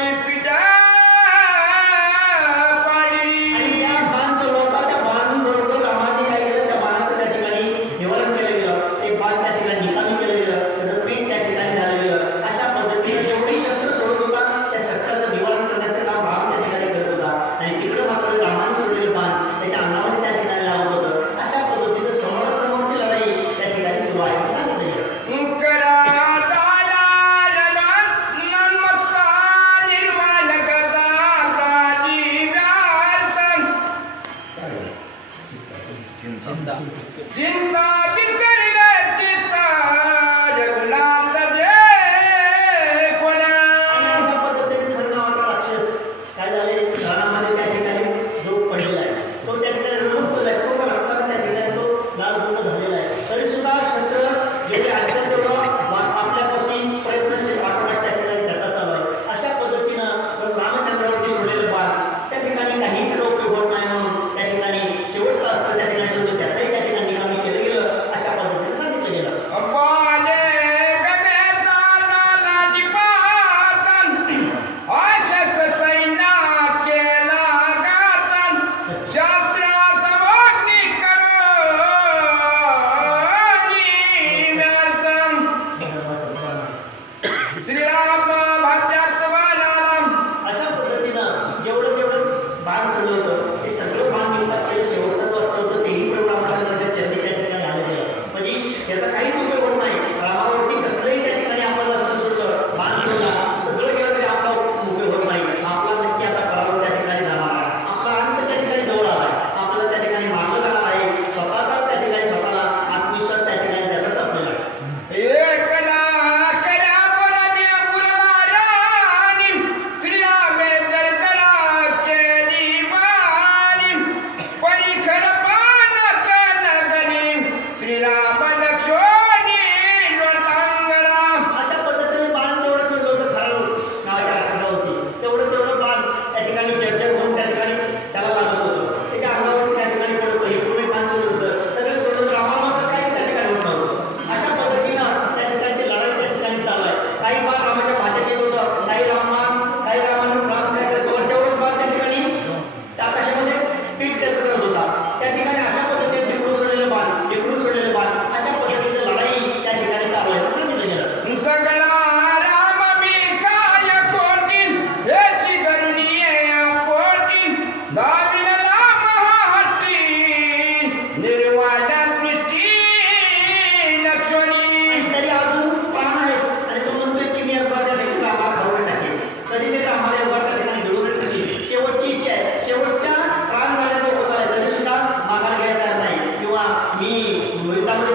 নবী তাহলে